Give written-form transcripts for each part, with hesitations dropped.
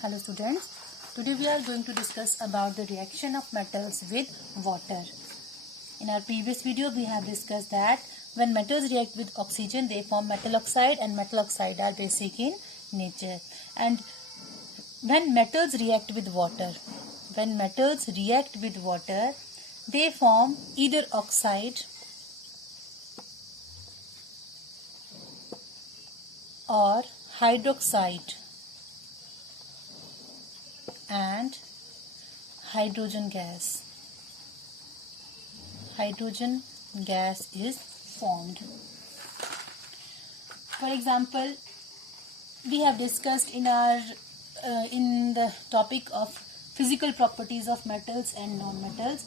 Hello students, today we are going to discuss about the reaction of metals with water. In our previous video we have discussed that when metals react with oxygen they form metal oxide, and metal oxide are basic in nature. And when metals react with water, they form either oxide or hydroxide and hydrogen gas. Hydrogen gas is formed. For example, we have discussed in the topic of physical properties of metals and non-metals.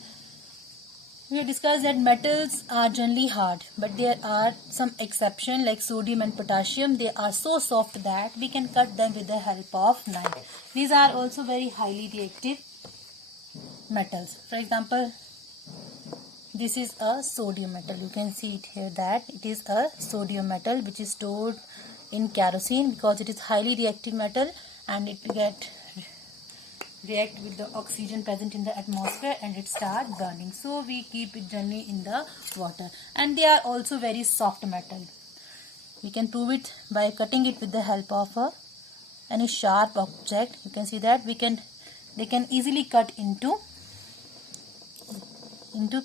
We have discussed that metals are generally hard, but there are some exceptions like sodium and potassium. They are so soft that we can cut them with the help of knife. These are also very highly reactive metals. For example, this is a sodium metal. You can see it here that it is a sodium metal which is stored in kerosene because it is highly reactive metal and it react with the oxygen present in the atmosphere and it start burning. So we keep it generally in the water, and they are also very soft metal. We can prove it by cutting it with the help of any sharp object. You can see that they can easily cut into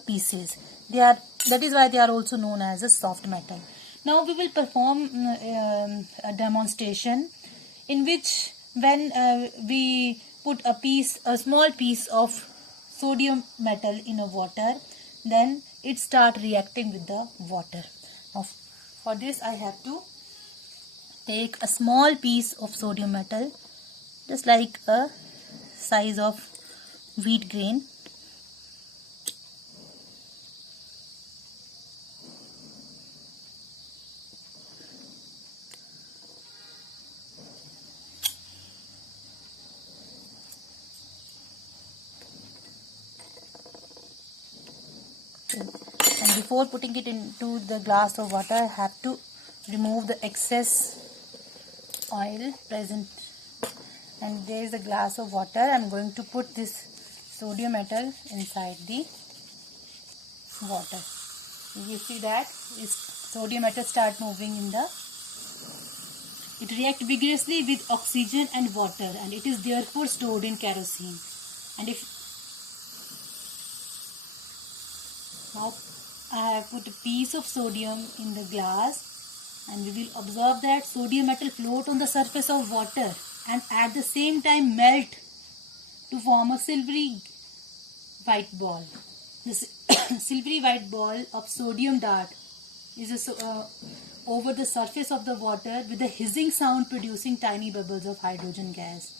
pieces. That is why they are also known as a soft metal. Now we will perform a demonstration in which when we put a small piece of sodium metal in a water, then it start reacting with the water. Now, for this I have to take a small piece of sodium metal, just like a size of wheat grain. And before putting it into the glass of water, I have to remove the excess oil present. And there is a glass of water. I am going to put this sodium metal inside the water. You see that this sodium metal start moving it reacts vigorously with oxygen and water, and it is therefore stored in kerosene. And now I have put a piece of sodium in the glass, and we will observe that sodium metal float on the surface of water and at the same time melt to form a silvery white ball. This silvery white ball of sodium dart is over the surface of the water with a hissing sound producing tiny bubbles of hydrogen gas.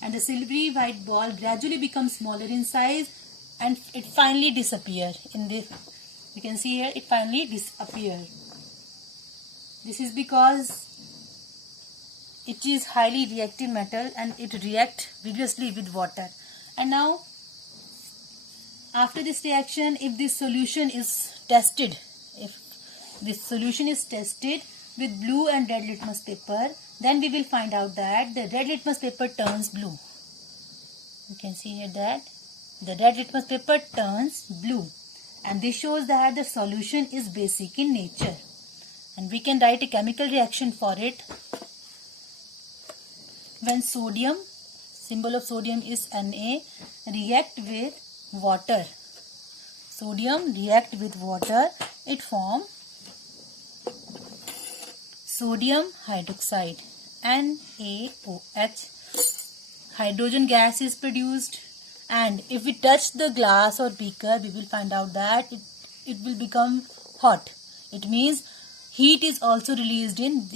And the silvery white ball gradually becomes smaller in size and it finally disappears. You can see here it finally disappeared. This is because it is highly reactive metal and it reacts vigorously with water. And now after this reaction, if this solution is tested with blue and red litmus paper, then we will find out that the red litmus paper turns blue. You can see here that the red litmus paper turns blue, and this shows that the solution is basic in nature, and we can write a chemical reaction for it. When sodium, symbol of sodium is Na, react with water. Sodium react with water, it forms sodium hydroxide, NaOH. Hydrogen gas is produced, and if we touch the glass or beaker, we will find out that it will become hot. It means heat is also released in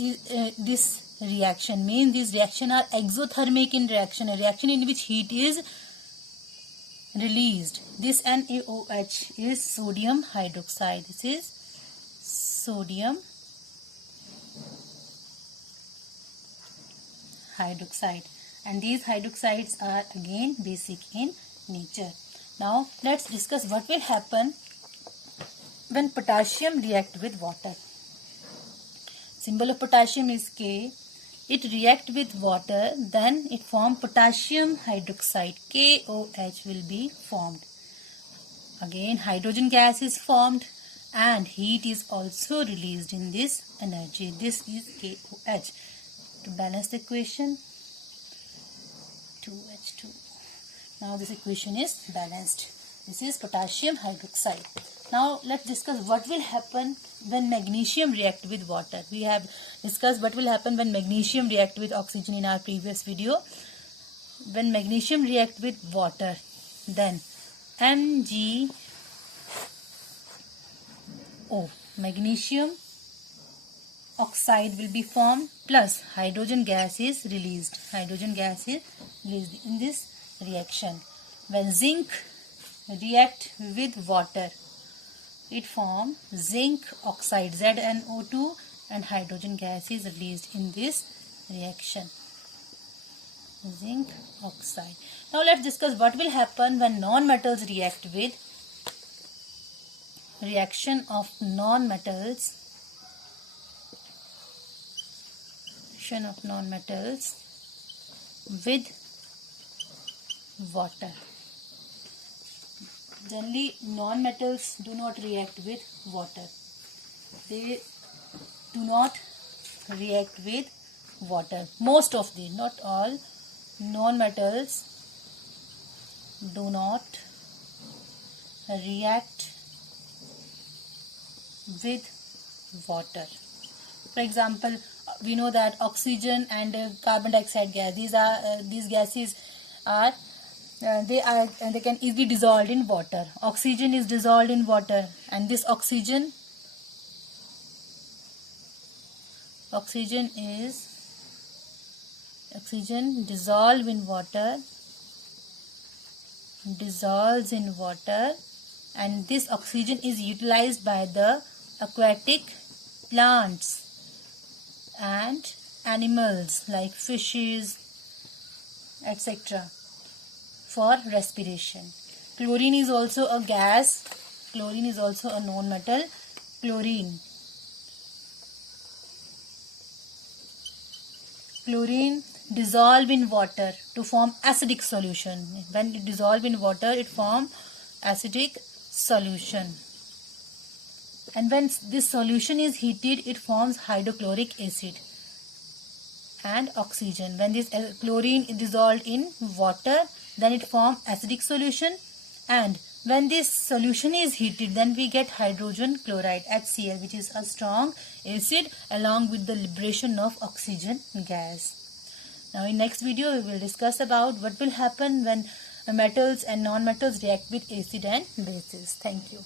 this reaction. Means these reactions are exothermic in reaction, a reaction in which heat is released. This NaOH is sodium hydroxide. This is sodium hydroxide, and these hydroxides are again basic in nature. Now let's discuss what will happen when potassium react with water. Symbol of potassium is K. it react with water, then it form potassium hydroxide, KOH will be formed. Again hydrogen gas is formed and heat is also released in this energy. This is KOH. To balance the equation, 2H2. Now this equation is balanced. This is potassium hydroxide. Now let's discuss what will happen when magnesium react with water. We have discussed what will happen when magnesium react with oxygen in our previous video. When magnesium react with water, then MgO, magnesium oxide will be formed plus hydrogen gas is released. Hydrogen gas is released in this reaction. When zinc react with water, it forms zinc oxide, ZnO2, and hydrogen gas is released in this reaction. Zinc oxide. Now let's discuss what will happen when non-metals react with reaction of non-metals. Reaction of non-metals with water. Generally, non-metals do not react with water. They do not react with water. Most of the, not all, non-metals do not react with water. For example, we know that oxygen and carbon dioxide gas, these gases are they can easily dissolve in water. Oxygen is dissolved in water, and this oxygen dissolves in water, and this oxygen is utilized by the aquatic plants and animals like fishes, etc. for respiration. Chlorine is also a gas. Chlorine is also a non-metal. Chlorine dissolve in water to form acidic solution. When it dissolve in water, it form acidic solution. And when this solution is heated, it forms hydrochloric acid and oxygen. When this chlorine is dissolved in water, then it forms acidic solution, and when this solution is heated, then we get hydrogen chloride, HCl, which is a strong acid along with the liberation of oxygen gas. Now in next video we will discuss about what will happen when metals and non-metals react with acid and bases. Thank you.